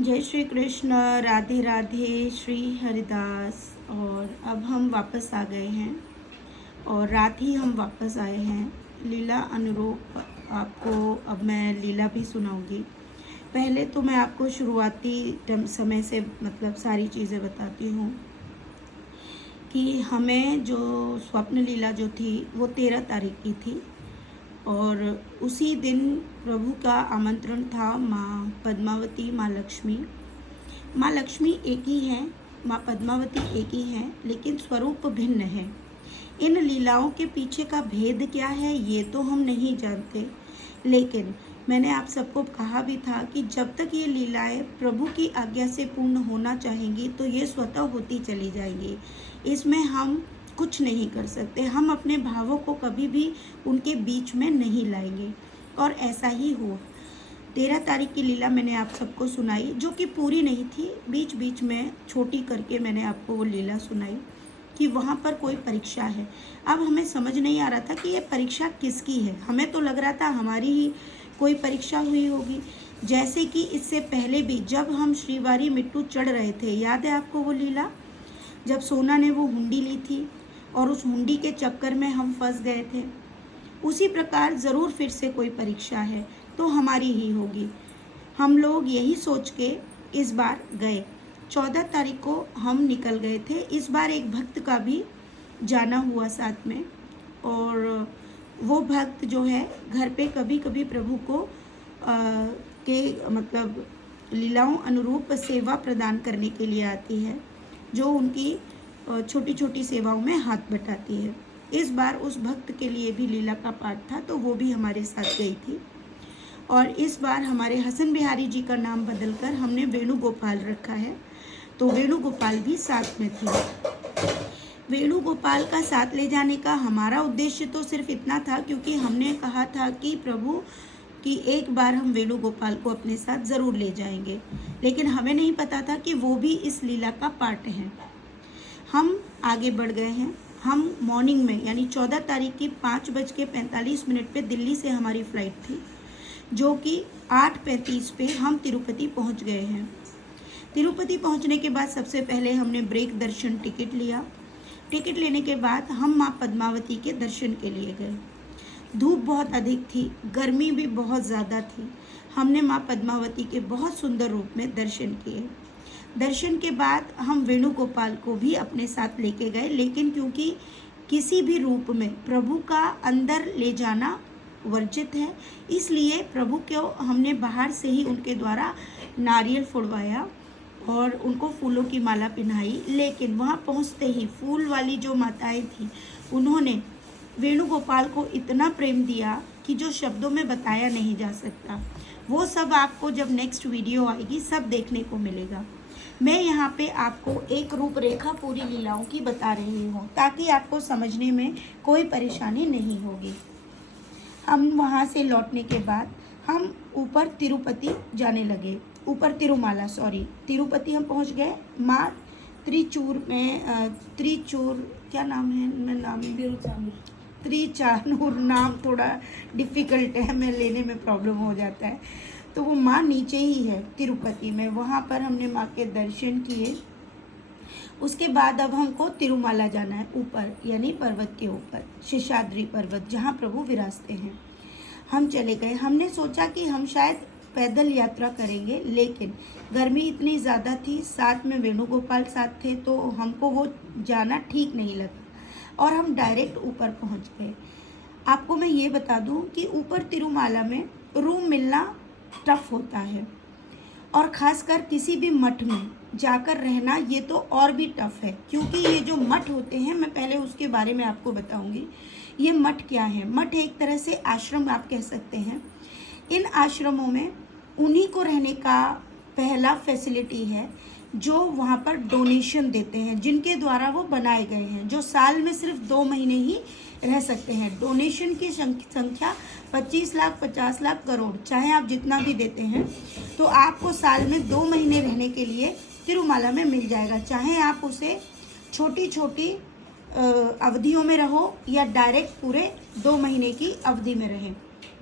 जय श्री कृष्ण। राधे राधे। श्री हरिदास। और अब हम वापस आ गए हैं और रात ही हम वापस आए हैं। लीला अनुरूप आपको अब मैं लीला भी सुनाऊंगी। पहले तो मैं आपको शुरुआती समय से मतलब सारी चीज़ें बताती हूँ कि हमें जो स्वप्न लीला जो थी वो 13 तारीख की थी और उसी दिन प्रभु का आमंत्रण था। माँ पद्मावती, माँ लक्ष्मी। माँ लक्ष्मी एक ही हैं, माँ पद्मावती एक ही हैं, लेकिन स्वरूप भिन्न है। इन लीलाओं के पीछे का भेद क्या है ये तो हम नहीं जानते, लेकिन मैंने आप सबको कहा भी था कि जब तक ये लीलाएं प्रभु की आज्ञा से पूर्ण होना चाहेंगी तो ये स्वतः होती चली जाएंगी। इसमें हम कुछ नहीं कर सकते। हम अपने भावों को कभी भी उनके बीच में नहीं लाएंगे और ऐसा ही हुआ। 13 तारीख की लीला मैंने आप सबको सुनाई, जो कि पूरी नहीं थी, बीच बीच में छोटी करके मैंने आपको वो लीला सुनाई कि वहाँ पर कोई परीक्षा है। अब हमें समझ नहीं आ रहा था कि ये परीक्षा किसकी है। हमें तो लग रहा था हमारी ही कोई परीक्षा हुई होगी। जैसे कि इससे पहले भी जब हम श्रीवारी मिट्टू चढ़ रहे थे, याद है आपको वो लीला, जब सोना ने वो हुंडी ली थी और उस हुंडी के चक्कर में हम फंस गए थे। उसी प्रकार ज़रूर फिर से कोई परीक्षा है तो हमारी ही होगी। हम लोग यही सोच के इस बार गए। 14 तारीख को हम निकल गए थे। इस बार एक भक्त का भी जाना हुआ साथ में, और वो भक्त जो है घर पे कभी कभी प्रभु को के मतलब लीलाओं अनुरूप सेवा प्रदान करने के लिए आती है, जो उनकी छोटी छोटी सेवाओं में हाथ बटाती है। इस बार उस भक्त के लिए भी लीला का पाठ था तो वो भी हमारे साथ गई थी। और इस बार हमारे हसन बिहारी जी का नाम बदलकर हमने वेणुगोपाल रखा है, तो वेणुगोपाल भी साथ में थी। वेणुगोपाल का साथ ले जाने का हमारा उद्देश्य तो सिर्फ इतना था क्योंकि हमने कहा था कि प्रभु कि एक बार हम वेणुगोपाल को अपने साथ ज़रूर ले जाएंगे, लेकिन हमें नहीं पता था कि वो भी इस लीला का पार्ट है। हम आगे बढ़ गए हैं। हम मॉर्निंग में यानी 14 तारीख की 5:45 पे दिल्ली से हमारी फ़्लाइट थी, जो कि 8:35 पे हम तिरुपति पहुंच गए हैं। तिरुपति पहुंचने के बाद सबसे पहले हमने ब्रेक दर्शन टिकट लिया। टिकट लेने के बाद हम माँ पद्मावती के दर्शन के लिए गए। धूप बहुत अधिक थी, गर्मी भी बहुत ज़्यादा थी। हमने माँ पद्मावती के बहुत सुंदर रूप में दर्शन किए। दर्शन के बाद हम वेणुगोपाल को भी अपने साथ लेके गए, लेकिन क्योंकि किसी भी रूप में प्रभु का अंदर ले जाना वर्जित है, इसलिए प्रभु को हमने बाहर से ही उनके द्वारा नारियल फोड़वाया और उनको फूलों की माला पहनाई। लेकिन वहाँ पहुँचते ही फूल वाली जो माताएं थी, उन्होंने वेणुगोपाल को इतना प्रेम दिया कि जो शब्दों में बताया नहीं जा सकता। वो सब आपको जब नेक्स्ट वीडियो आएगी सब देखने को मिलेगा। मैं यहाँ पे आपको एक रूपरेखा पूरी लीलाओं की बता रही हूँ ताकि आपको समझने में कोई परेशानी नहीं होगी। हम वहाँ से लौटने के बाद हम ऊपर तिरुपति जाने लगे, ऊपर तिरुमाला तिरुपति हम पहुँच गए। माँ त्रिचूर में त्रिचूर क्या नाम है, मैं नाम त्रिचानूर नाम थोड़ा डिफ़िकल्ट है, मैं लेने में प्रॉब्लम हो जाता है। तो वो माँ नीचे ही है तिरुपति में। वहाँ पर हमने माँ के दर्शन किए। उसके बाद अब हमको तिरुमाला जाना है, ऊपर यानी पर्वत के ऊपर, शेषाद्री पर्वत जहाँ प्रभु विराजते हैं। हम चले गए। हमने सोचा कि हम शायद पैदल यात्रा करेंगे, लेकिन गर्मी इतनी ज़्यादा थी, साथ में वेणुगोपाल साथ थे, तो हमको वो जाना ठीक नहीं लगा और हम डायरेक्ट ऊपर पहुँच गए। आपको मैं ये बता दूँ कि ऊपर तिरुमाला में रूम मिलना टफ होता है, और ख़ासकर किसी भी मठ में जाकर रहना ये तो और भी टफ है, क्योंकि ये जो मठ होते हैं, मैं पहले उसके बारे में आपको बताऊंगी। ये मठ क्या है? मठ एक तरह से आश्रम आप कह सकते हैं। इन आश्रमों में उन्हीं को रहने का पहला फैसिलिटी है जो वहाँ पर डोनेशन देते हैं, जिनके द्वारा वो बनाए गए हैं, जो साल में सिर्फ 2 महीने ही रह सकते हैं। डोनेशन की संख्या 25 लाख, 50 लाख, करोड़, चाहे आप जितना भी देते हैं, तो आपको साल में 2 महीने रहने के लिए तिरुमाला में मिल जाएगा। चाहे आप उसे छोटी छोटी अवधियों में रहो या डायरेक्ट पूरे 2 महीने की अवधि में रहें।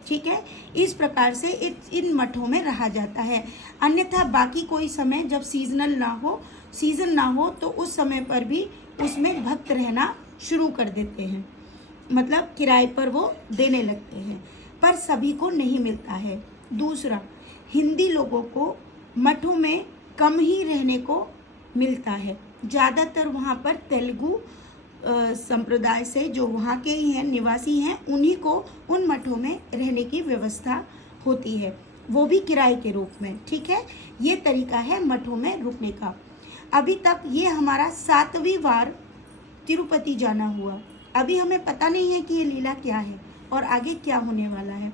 ठीक है, इस प्रकार से इन मठों में रहा जाता है। अन्यथा बाकी कोई समय जब सीजन ना हो तो उस समय पर भी उसमें भक्त रहना शुरू कर देते हैं, मतलब किराए पर वो देने लगते हैं, पर सभी को नहीं मिलता है। दूसरा, हिंदी लोगों को मठों में कम ही रहने को मिलता है। ज़्यादातर वहाँ पर तेलुगु संप्रदाय से जो वहाँ के ही हैं, निवासी हैं, उन्हीं को उन मठों में रहने की व्यवस्था होती है, वो भी किराए के रूप में। ठीक है, ये तरीका है मठों में रुकने का। अभी तक ये हमारा 7वीं बार तिरुपति जाना हुआ। अभी हमें पता नहीं है कि ये लीला क्या है और आगे क्या होने वाला है।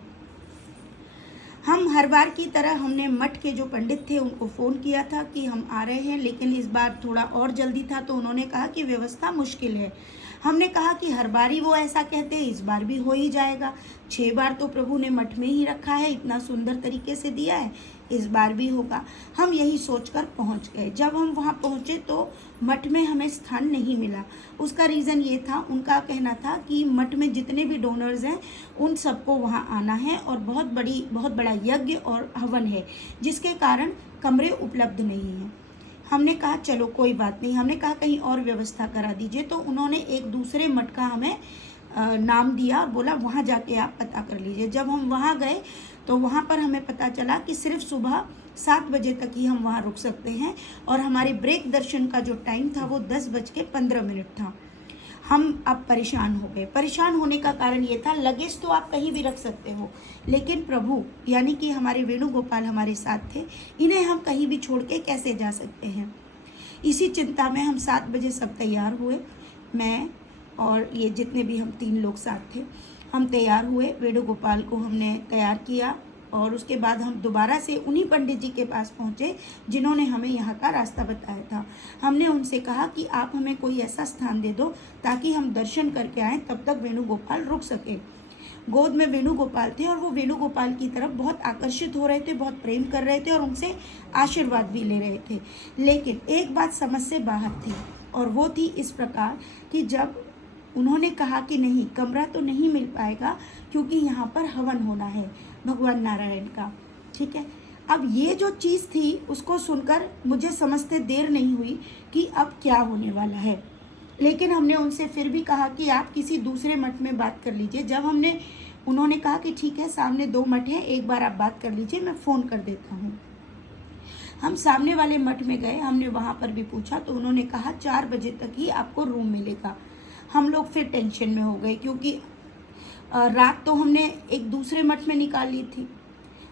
हम हर बार की तरह हमने मठ के जो पंडित थे उनको फ़ोन किया था कि हम आ रहे हैं, लेकिन इस बार थोड़ा और जल्दी था तो उन्होंने कहा कि व्यवस्था मुश्किल है। हमने कहा कि हर बार ही वो ऐसा कहते हैं, इस बार भी हो ही जाएगा। 6 बार तो प्रभु ने मठ में ही रखा है, इतना सुंदर तरीके से दिया है, इस बार भी होगा। हम यही सोचकर पहुंच गए। जब हम वहां पहुंचे तो मठ में हमें स्थान नहीं मिला। उसका रीज़न ये था, उनका कहना था कि मठ में जितने भी डोनर्स हैं उन सबको वहां आना है और बहुत बड़ा यज्ञ और हवन है, जिसके कारण कमरे उपलब्ध नहीं हैं। हमने कहा चलो कोई बात नहीं, हमने कहा कहीं और व्यवस्था करा दीजिए। तो उन्होंने एक दूसरे मठ का हमें नाम दिया और बोला वहाँ जाके आप पता कर लीजिए। जब हम वहाँ गए तो वहाँ पर हमें पता चला कि सिर्फ सुबह 7 बजे तक ही हम वहाँ रुक सकते हैं और हमारे ब्रेक दर्शन का जो टाइम था वो 10:15 था। हम अब परेशान हो गए। परेशान होने का कारण ये था, लगेज तो आप कहीं भी रख सकते हो, लेकिन प्रभु यानी कि हमारे वेणुगोपाल हमारे साथ थे, इन्हें हम कहीं भी छोड़ के कैसे जा सकते हैं। इसी चिंता में हम 7 बजे सब तैयार हुए, मैं और ये जितने भी हम 3 लोग साथ थे, हम तैयार हुए। वेणुगोपाल को हमने तैयार किया और उसके बाद हम दोबारा से उन्हीं पंडित जी के पास पहुँचे जिन्होंने हमें यहाँ का रास्ता बताया था। हमने उनसे कहा कि आप हमें कोई ऐसा स्थान दे दो ताकि हम दर्शन करके आएँ, तब तक वेणुगोपाल रुक सके। गोद में वेणुगोपाल थे और वो वेणुगोपाल की तरफ बहुत आकर्षित हो रहे थे, बहुत प्रेम कर रहे थे और उनसे आशीर्वाद भी ले रहे थे। लेकिन एक बात समझ से बाहर थी और वो थी इस प्रकार कि जब उन्होंने कहा कि नहीं, कमरा तो नहीं मिल पाएगा क्योंकि यहाँ पर हवन होना है भगवान नारायण का। ठीक है, अब ये जो चीज़ थी उसको सुनकर मुझे समझते देर नहीं हुई कि अब क्या होने वाला है। लेकिन हमने उनसे फिर भी कहा कि आप किसी दूसरे मठ में बात कर लीजिए। जब उन्होंने कहा कि ठीक है, सामने 2 मठ हैं, एक बार आप बात कर लीजिए, मैं फ़ोन कर देता हूँ। हम सामने वाले मठ में गए, हमने वहाँ पर भी पूछा तो उन्होंने कहा 4 बजे तक ही आपको रूम मिलेगा। हम लोग फिर टेंशन में हो गए क्योंकि रात तो हमने एक दूसरे मठ में निकाल ली थी।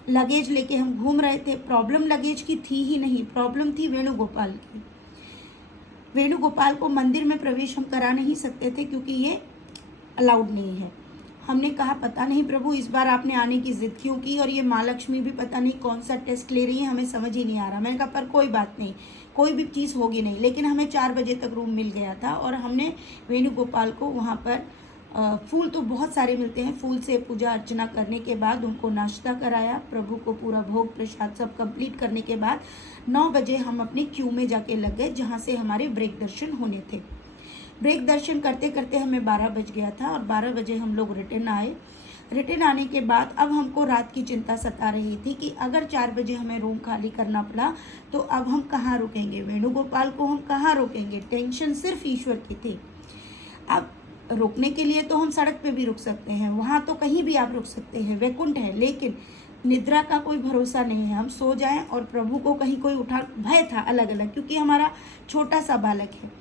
लगेज लेके हम घूम रहे थे। प्रॉब्लम लगेज की थी ही नहीं, प्रॉब्लम थी वेणुगोपाल की। वेणुगोपाल को मंदिर में प्रवेश हम करा नहीं सकते थे क्योंकि ये अलाउड नहीं है। हमने कहा पता नहीं प्रभु इस बार आपने आने की ज़िद क्यों की, और ये माँ लक्ष्मी भी पता नहीं कौन सा टेस्ट ले रही है, हमें समझ ही नहीं आ रहा। मैंने कहा पर कोई बात नहीं, कोई भी चीज़ होगी नहीं। लेकिन हमें 4 बजे तक रूम मिल गया था और हमने वेणुगोपाल को वहाँ पर फूल तो बहुत सारे मिलते हैं, फूल से पूजा अर्चना करने के बाद उनको नाश्ता कराया। प्रभु को पूरा भोग प्रसाद सब कंप्लीट करने के बाद 9 बजे हम अपने क्यू में जाके लग गए जहाँ से हमारे ब्रेक दर्शन होने थे। ब्रेक दर्शन करते करते हमें 12 बज गया था और 12 बजे हम लोग रिटर्न आए। रिटर्न आने के बाद अब हमको रात की चिंता सता रही थी कि अगर 4 बजे हमें रूम खाली करना पड़ा तो अब हम कहाँ रुकेंगे, वेणुगोपाल को हम कहाँ रोकेंगे। टेंशन सिर्फ ईश्वर की थी। अब रुकने के लिए तो हम सड़क पे भी रुक सकते हैं, वहाँ तो कहीं भी आप रुक सकते हैं, वैकुंठ है, लेकिन निद्रा का कोई भरोसा नहीं है। हम सो जाएं और प्रभु को कहीं कोई उठा, भय था अलग अलग, क्योंकि हमारा छोटा सा बालक है।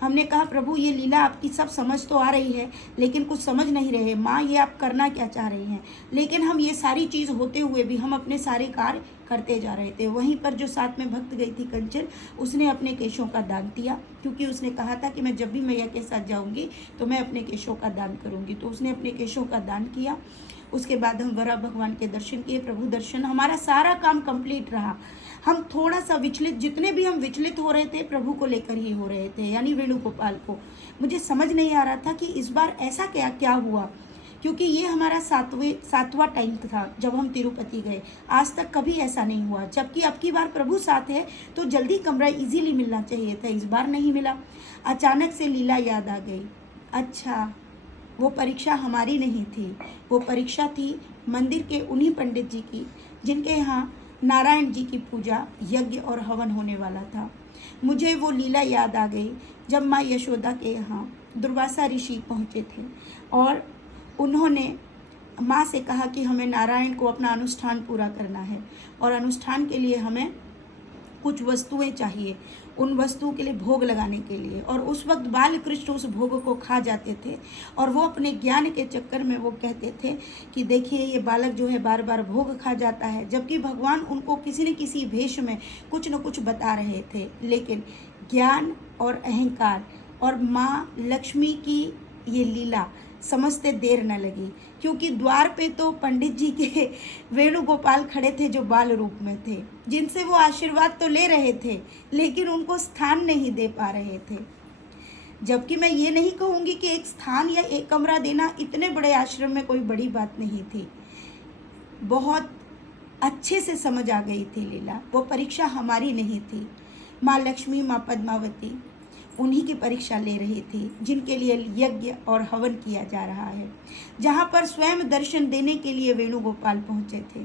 हमने कहा प्रभु ये लीला आपकी सब समझ तो आ रही है लेकिन कुछ समझ नहीं रहे, माँ ये आप करना क्या चाह रही हैं। लेकिन हम ये सारी चीज़ होते हुए भी हम अपने सारे कार्य करते जा रहे थे। वहीं पर जो साथ में भक्त गई थी कंचन, उसने अपने केशों का दान दिया क्योंकि उसने कहा था कि मैं जब भी मैया के साथ जाऊंगी तो मैं अपने केशों का दान करूंगी। तो उसने अपने केशों का दान किया। उसके बाद हम वरा भगवान के दर्शन किए, प्रभु दर्शन, हमारा सारा काम कंप्लीट रहा। हम थोड़ा सा विचलित, जितने भी हम विचलित हो रहे थे प्रभु को लेकर ही हो रहे थे, यानी वेणुगोपाल को। मुझे समझ नहीं आ रहा था कि इस बार ऐसा क्या हुआ, क्योंकि ये हमारा 7वां टाइम था जब हम तिरुपति गए। आज तक कभी ऐसा नहीं हुआ, जबकि अब की बार प्रभु साथ है तो जल्दी कमरा इजीली मिलना चाहिए था, इस बार नहीं मिला। अचानक से लीला याद आ गई। अच्छा वो परीक्षा हमारी नहीं थी, वो परीक्षा थी मंदिर के उन्हीं पंडित जी की जिनके यहाँ नारायण जी की पूजा, यज्ञ और हवन होने वाला था। मुझे वो लीला याद आ गई जब माँ यशोदा के यहाँ दुर्वासा ऋषि पहुँचे थे और उन्होंने माँ से कहा कि हमें नारायण को अपना अनुष्ठान पूरा करना है और अनुष्ठान के लिए हमें कुछ वस्तुएं चाहिए, उन वस्तुओं के लिए भोग लगाने के लिए। और उस वक्त बाल कृष्ण उस भोग को खा जाते थे और वो अपने ज्ञान के चक्कर में वो कहते थे कि देखिए ये बालक जो है बार बार भोग खा जाता है, जबकि भगवान उनको किसी न किसी भेष में कुछ न कुछ बता रहे थे। लेकिन ज्ञान और अहंकार और माँ लक्ष्मी की ये लीला समझते देर न लगी, क्योंकि द्वार पे तो पंडित जी के वेणुगोपाल खड़े थे जो बाल रूप में थे, जिनसे वो आशीर्वाद तो ले रहे थे लेकिन उनको स्थान नहीं दे पा रहे थे। जबकि मैं ये नहीं कहूँगी कि एक स्थान या एक कमरा देना इतने बड़े आश्रम में कोई बड़ी बात नहीं थी। बहुत अच्छे से समझ आ गई थी लीला, वो परीक्षा हमारी नहीं थी। माँ लक्ष्मी, माँ पद्मावती उन्हीं की परीक्षा ले रही थी जिनके लिए यज्ञ और हवन किया जा रहा है, जहाँ पर स्वयं दर्शन देने के लिए वेणुगोपाल पहुँचे थे।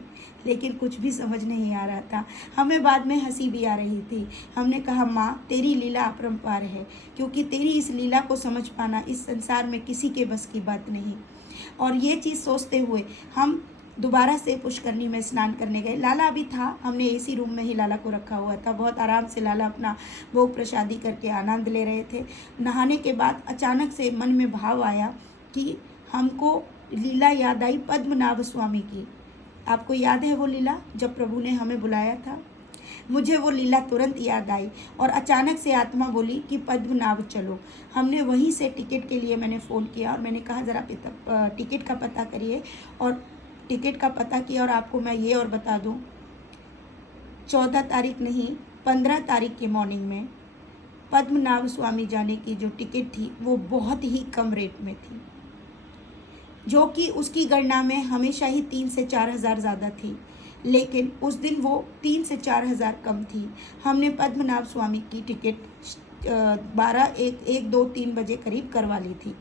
लेकिन कुछ भी समझ नहीं आ रहा था। हमें बाद में हंसी भी आ रही थी। हमने कहा माँ तेरी लीला अपरंपार है, क्योंकि तेरी इस लीला को समझ पाना इस संसार में किसी के बस की बात नहीं। और ये चीज़ सोचते हुए हम दोबारा से पुष्करनी में स्नान करने गए। लाला अभी था, हमने एसी रूम में ही लाला को रखा हुआ था। बहुत आराम से लाला अपना भोग प्रसादी करके आनंद ले रहे थे। नहाने के बाद अचानक से मन में भाव आया कि हमको लीला याद आई पद्मनाभ स्वामी की। आपको याद है वो लीला जब प्रभु ने हमें बुलाया था? मुझे वो लीला तुरंत याद आई और अचानक से आत्मा बोली कि पद्मनाभ चलो। हमने वहीं से टिकट के लिए मैंने फ़ोन किया और मैंने कहा ज़रा टिकट का पता करिए, और टिकट का पता किया। और आपको मैं ये और बता दूं, 14 तारीख नहीं 15 तारीख के मॉर्निंग में पद्मनाभ स्वामी जाने की जो टिकट थी वो बहुत ही कम रेट में थी, जो कि उसकी गणना में हमेशा ही 3 से 4 हज़ार ज़्यादा थी, लेकिन उस दिन वो 3 से 4 हज़ार कम थी। हमने पद्मनाभ स्वामी की टिकट 1, 2, 3 बजे करीब करवा ली थी।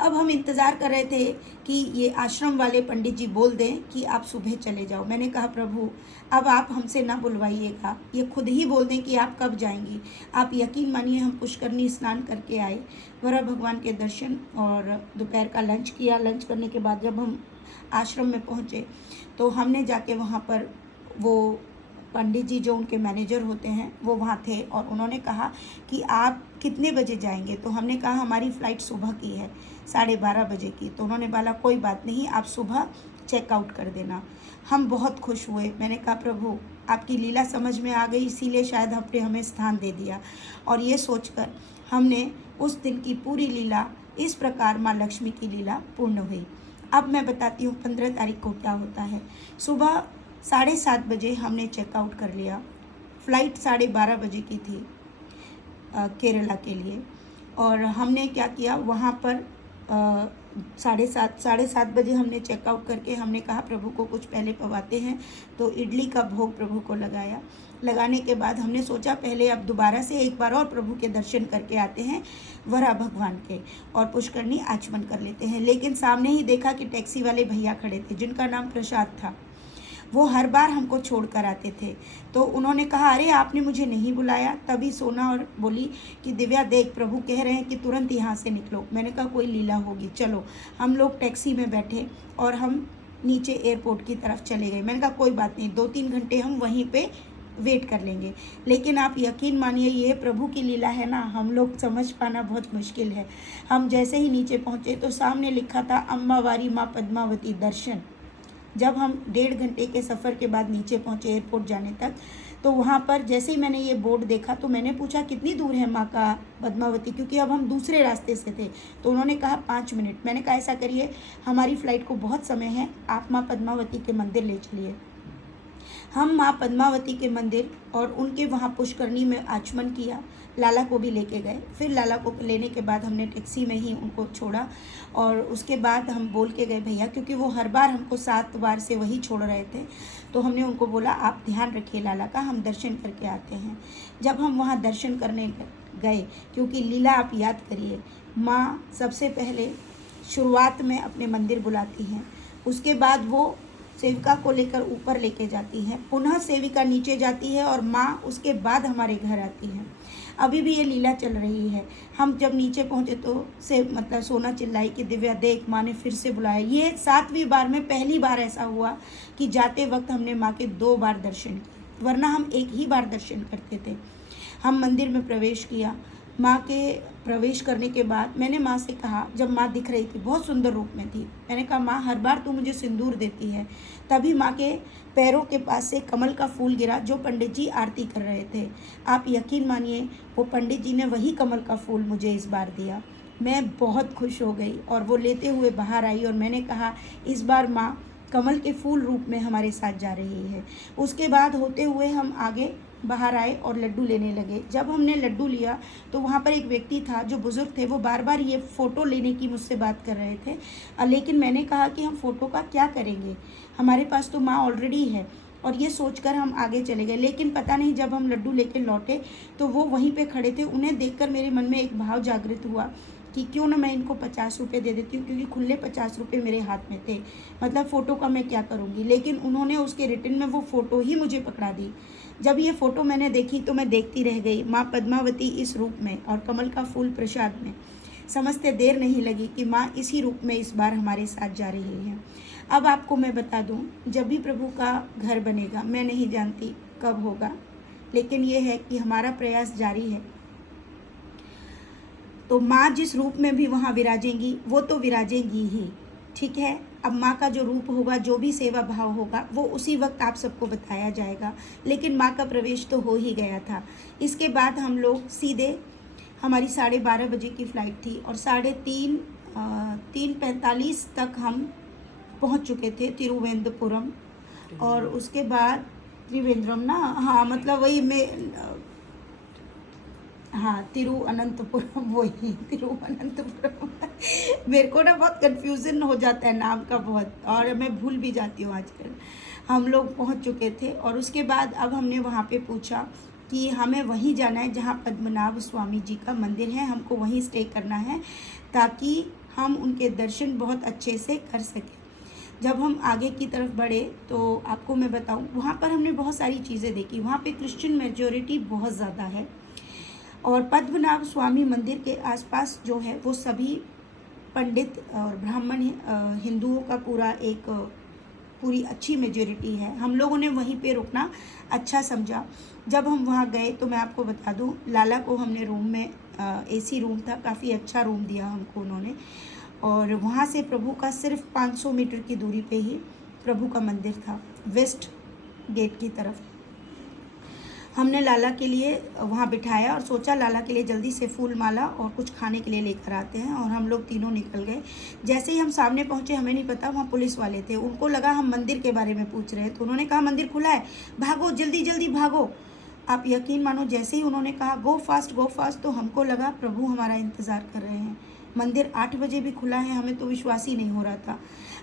अब हम इंतज़ार कर रहे थे कि ये आश्रम वाले पंडित जी बोल दें कि आप सुबह चले जाओ। मैंने कहा प्रभु अब आप हमसे ना बुलवाइएगा, ये खुद ही बोल दें कि आप कब जाएंगी। आप यकीन मानिए हम पुष्करनी स्नान करके आए, वरा भगवान के दर्शन और दोपहर का लंच किया। लंच करने के बाद जब हम आश्रम में पहुँचे तो हमने जाके वहाँ पर वो पंडित जी जो उनके मैनेजर होते हैं वो वहाँ थे और उन्होंने कहा कि आप कितने बजे जाएंगे। तो हमने कहा हमारी फ़्लाइट सुबह की है 12:30 बजे की। तो उन्होंने बोला कोई बात नहीं, आप सुबह चेकआउट कर देना। हम बहुत खुश हुए। मैंने कहा प्रभु आपकी लीला समझ में आ गई, इसीलिए शायद आपने हमें स्थान दे दिया। और ये सोचकर हमने उस दिन की पूरी लीला इस प्रकार माँ लक्ष्मी की लीला पूर्ण हुई। अब मैं बताती हूँ 15 तारीख को क्या होता है। सुबह 7:30 बजे हमने चेकआउट कर लिया। फ़्लाइट 12:30 बजे की थी केरला के लिए। और हमने क्या किया वहाँ पर 7:30 बजे हमने चेकआउट करके हमने कहा प्रभु को कुछ पहले पवाते हैं, तो इडली का भोग प्रभु को लगाया। लगाने के बाद हमने सोचा पहले अब दोबारा से एक बार और प्रभु के दर्शन करके आते हैं वरा भगवान के, और पुष्करनी आचमन कर लेते हैं। लेकिन सामने ही देखा कि टैक्सी वाले भैया खड़े थे जिनका नाम प्रसाद था। वो हर बार हमको छोड़ कर आते थे। तो उन्होंने कहा अरे आपने मुझे नहीं बुलाया। तभी सोना और बोली कि दिव्या देख प्रभु कह रहे हैं कि तुरंत यहाँ से निकलो। मैंने कहा कोई लीला होगी, चलो। हम लोग टैक्सी में बैठे और हम नीचे एयरपोर्ट की तरफ चले गए। मैंने कहा कोई बात नहीं, 2-3 घंटे हम वहीं पे वेट कर लेंगे। लेकिन आप यकीन मानिए ये प्रभु की लीला है ना, हम लोग समझ पाना बहुत मुश्किल है। हम जैसे ही नीचे पहुँचे तो सामने लिखा था अम्बावारी माँ पद्मावती दर्शन। जब हम 1.5 घंटे के सफ़र के बाद नीचे पहुँचे एयरपोर्ट जाने तक, तो वहाँ पर जैसे ही मैंने ये बोर्ड देखा तो मैंने पूछा कितनी दूर है माँ का पद्मावती, क्योंकि अब हम दूसरे रास्ते से थे। तो उन्होंने कहा 5 मिनट। मैंने कहा ऐसा करिए हमारी फ़्लाइट को बहुत समय है, आप माँ पद्मावती के मंदिर ले चलिए। हम माँ पद्मावती के मंदिर और उनके वहाँ पुष्करनी में आचमन किया। लाला को भी लेके गए। फिर लाला को लेने के बाद हमने टैक्सी में ही उनको छोड़ा और उसके बाद हम बोल के गए भैया, क्योंकि वो हर बार हमको 7 बार से वही छोड़ रहे थे, तो हमने उनको बोला आप ध्यान रखिए लाला का, हम दर्शन करके आते हैं। जब हम वहाँ दर्शन करने गए, क्योंकि लीला आप याद करिए, माँ सबसे पहले शुरुआत में अपने मंदिर बुलाती हैं, उसके बाद वो सेविका को लेकर ऊपर लेके जाती है, पुनः सेविका नीचे जाती है और माँ उसके बाद हमारे घर आती है। अभी भी ये लीला चल रही है। हम जब नीचे पहुँचे तो सोना चिल्लाई कि दिव्या देख, माँ ने फिर से बुलाया। ये 7वीं बार में पहली बार ऐसा हुआ कि जाते वक्त हमने माँ के 2 बार दर्शन किए, वरना हम एक ही बार दर्शन करते थे। हम मंदिर में प्रवेश किया। माँ के प्रवेश करने के बाद मैंने माँ से कहा, जब माँ दिख रही थी, बहुत सुंदर रूप में थी, मैंने कहा माँ हर बार तू मुझे सिंदूर देती है। तभी माँ के पैरों के पास से कमल का फूल गिरा जो पंडित जी आरती कर रहे थे। आप यकीन मानिए वो पंडित जी ने वही कमल का फूल मुझे इस बार दिया। मैं बहुत खुश हो गई और वो लेते हुए बाहर आई और मैंने कहा इस बार माँ कमल के फूल रूप में हमारे साथ जा रही है। उसके बाद होते हुए हम आगे बाहर आए और लड्डू लेने लगे। जब हमने लड्डू लिया तो वहाँ पर एक व्यक्ति था जो बुज़ुर्ग थे, वो बार बार ये फ़ोटो लेने की मुझसे बात कर रहे थे। लेकिन मैंने कहा कि हम फ़ोटो का क्या करेंगे, हमारे पास तो माँ ऑलरेडी है, और ये सोचकर हम आगे चले गए। लेकिन पता नहीं जब हम लड्डू लेके लौटे तो वो वहीं पे खड़े थे। उन्हें देखकर मेरे मन में एक भाव जागृत हुआ कि क्यों ना मैं इनको 50 रुपये दे देती हूँ, क्योंकि खुले 50 रुपये मेरे हाथ में थे। मतलब फ़ोटो का मैं क्या करूँगी, लेकिन उन्होंने उसके रिटर्न में वो फ़ोटो ही मुझे पकड़ा दी। जब ये फ़ोटो मैंने देखी तो मैं देखती रह गई, माँ पद्मावती इस रूप में और कमल का फूल प्रसाद में। समझते देर नहीं लगी कि माँ इसी रूप में इस बार हमारे साथ जा रही है। अब आपको मैं बता दूँ, जब भी प्रभु का घर बनेगा, मैं नहीं जानती कब होगा, लेकिन ये है कि हमारा प्रयास जारी है। तो माँ जिस रूप में भी वहाँ विराजेंगी वो तो विराजेंगी ही, ठीक है। अब माँ का जो रूप होगा, जो भी सेवा भाव होगा, वो उसी वक्त आप सबको बताया जाएगा। लेकिन माँ का प्रवेश तो हो ही गया था। इसके बाद हम लोग सीधे, हमारी 12:30 बजे की फ़्लाइट थी और 3:45 तक हम पहुँच चुके थे तिरुवनंतपुरम। और उसके बाद त्रिवेंद्रम ना, हाँ मतलब वही तिरुवनंतपुरम, वही तिरुवनंतपुरम। मेरे को ना बहुत कन्फ्यूज़न हो जाता है नाम का बहुत, और मैं भूल भी जाती हूँ आजकल। हम लोग पहुँच चुके थे और उसके बाद अब हमने वहाँ पे पूछा कि हमें वहीं जाना है जहाँ पद्मनाभ स्वामी जी का मंदिर है, हमको वहीं स्टे करना है ताकि हम उनके दर्शन बहुत अच्छे से कर सकें। जब हम आगे की तरफ बढ़े तो आपको मैं बताऊँ, वहाँ पर हमने बहुत सारी चीज़ें देखी। वहाँ पे क्रिश्चियन मेजॉरिटी बहुत ज़्यादा है और पद्मनाभ स्वामी मंदिर के आसपास जो है वो सभी पंडित और ब्राह्मण हिंदुओं का पूरी अच्छी मेजॉरिटी है। हम लोगों ने वहीं पे रुकना अच्छा समझा। जब हम वहाँ गए तो मैं आपको बता दूँ, लाला को हमने रूम में, एसी रूम था, काफ़ी अच्छा रूम दिया हमको उन्होंने। और वहाँ से प्रभु का सिर्फ 500 मीटर की दूरी पे ही प्रभु का मंदिर था, वेस्ट गेट की तरफ। हमने लाला के लिए वहाँ बिठाया और सोचा लाला के लिए जल्दी से फूल माला और कुछ खाने के लिए लेकर आते हैं, और हम लोग तीनों निकल गए। जैसे ही हम सामने पहुँचे, हमें नहीं पता वहाँ पुलिस वाले थे, उनको लगा हम मंदिर के बारे में पूछ रहे हैं, तो उन्होंने कहा मंदिर खुला है, भागो जल्दी जल्दी भागो। आप यकीन मानो, जैसे ही उन्होंने कहा गो फास्ट तो हमको लगा प्रभु हमारा इंतज़ार कर रहे हैं। मंदिर 8 बजे भी खुला है, हमें तो विश्वास ही नहीं हो रहा था।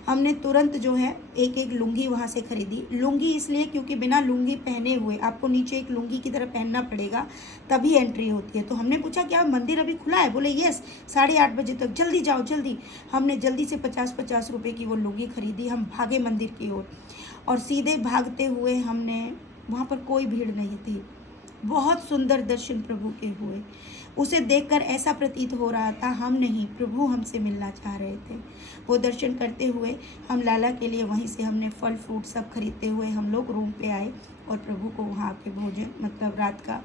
हमने तुरंत जो है एक लुंगी वहाँ से खरीदी। लुंगी इसलिए क्योंकि बिना लुंगी पहने हुए आपको नीचे एक लुंगी की तरह पहनना पड़ेगा, तभी एंट्री होती है। तो हमने पूछा क्या मंदिर अभी खुला है? बोले यस, 8:30 बजे तक, जल्दी जाओ जल्दी। हमने जल्दी से 50-50 रुपये की वो लुंगी खरीदी। हम भागे मंदिर की ओर और सीधे भागते हुए हमने, वहाँ पर कोई भीड़ नहीं थी, बहुत सुंदर दर्शन प्रभु के हुए। उसे देखकर ऐसा प्रतीत हो रहा था हम नहीं, प्रभु हमसे मिलना चाह रहे थे। वो दर्शन करते हुए हम लाला के लिए वहीं से हमने फल फ्रूट सब खरीदते हुए हम लोग रूम पे आए और प्रभु को वहाँ के भोजन, मतलब रात का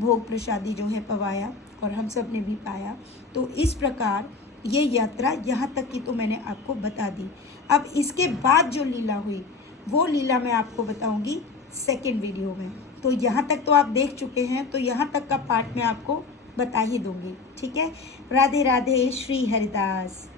भोग प्रसादी जो है पवाया, और हम सब ने भी पाया। तो इस प्रकार ये यात्रा यहाँ तक की तो मैंने आपको बता दी। अब इसके बाद जो लीला हुई वो लीला मैं आपको बताऊँगी सेकेंड वीडियो में। तो यहाँ तक तो आप देख चुके हैं, तो यहाँ तक का पार्ट मैं आपको बता ही दूँगी, ठीक है। राधे राधे, श्री हरिदास।